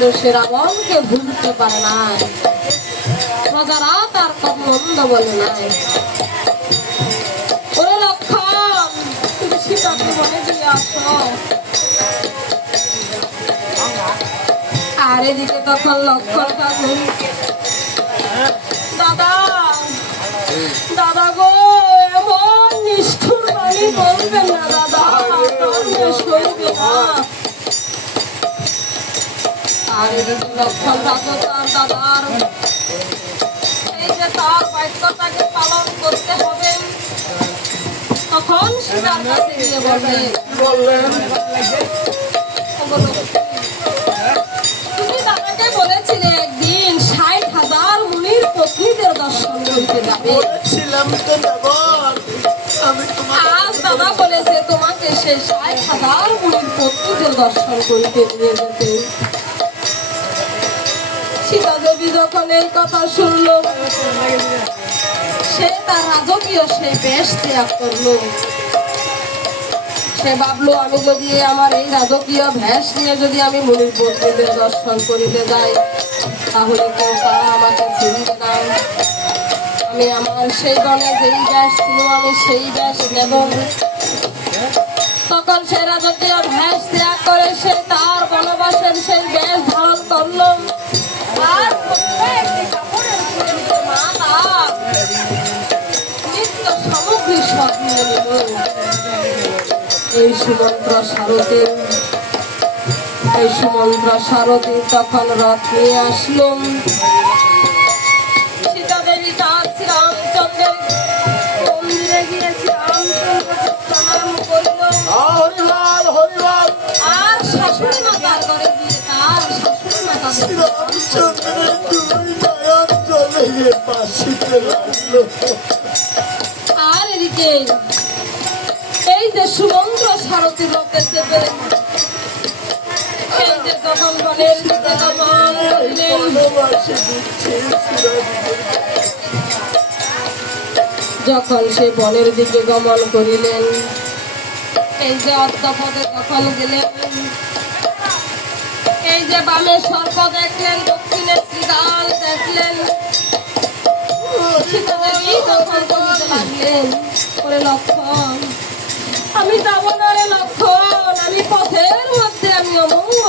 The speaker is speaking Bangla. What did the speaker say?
ছিল সে রাবণকে ভুলতে পারে নাই, প্রজারা তার মন্দ বলে নাই। ওরে লক্ষণ, তুমি সীতাকে বনে দিয়ে আসো। আর এদিকে তখন লক্ষণ ঠাকুর, দাদা দাদা গো, এমন নিষ্ঠুর বাণী বলবেন না দাদা, সইবে না। আর এদিকে লক্ষণ ঠাকুর তার দাদার এই যে তার বাক্যটাকে পালন করতে হবে, তখন সীতার কাছে গিয়ে বললেন, তুমি দাদাকে বলেছিলে একদিন ৬০,০০০ মুনির পত্নীদের দর্শন করতে যাবে। আজ দাদা বলেছে তোমাকে সেই ৬০,০০০ মুনির পত্নীদের দর্শন করতে নিয়ে যেতে। সীতা দেবী যখন এই কথা শুনল, সে তার রাজকীয় সেই বেশ ত্যাগ করলো। সে ভাবলো, আমি যদি আমার এই রাজকীয় ভেষ নিয়ে যদি আমি মুনির পত্নীদের দর্শন করিতে যাই, তাহলে কেউ তারা আমাকে চিনবে না। আমি আমার সেই গণে যেই ব্যাস ছিল আমি সেই ব্যাস নেব। তখন সে রাজকীয় ভেষ ত্যাগ করে সে তার বনবাসের সেই বেশ ধারণ করল। আর প্রত্যেকটি কাপড়ের উপরে মা তার নিত্য সামগ্রী সব নিয়ে নিল। এই সুমন্ত্র সারথী তখন রথ নিয়ে আসলো। সীতা দেবী তার শ্রীরামচন্দ্রের মন্দিরে গিয়ে শ্রীরামচন্দ্রকে প্রণাম করল। আর শাশুড়ি মাতার ঘরে গিয়ে তার শাশুড়ি আর এদিকে এই যে সুমন্ত্র সারথী রথে চেপে এই যে তখন বনের দিকে গমন করিলেন। যখন সে বনের দিকে গমন করিলেন, এই যে অদ্যপদে তখন গেলেন, এই যে বামে সর্প দেখলেন, দক্ষিণে শ্রীকাল দেখলেন। সীতা দেবী তখন বলতে লাগলেন, ওরে লক্ষণ, আমি যাব না রে লক্ষণ, আমি পথের মধ্যে আমি অমঙ্গল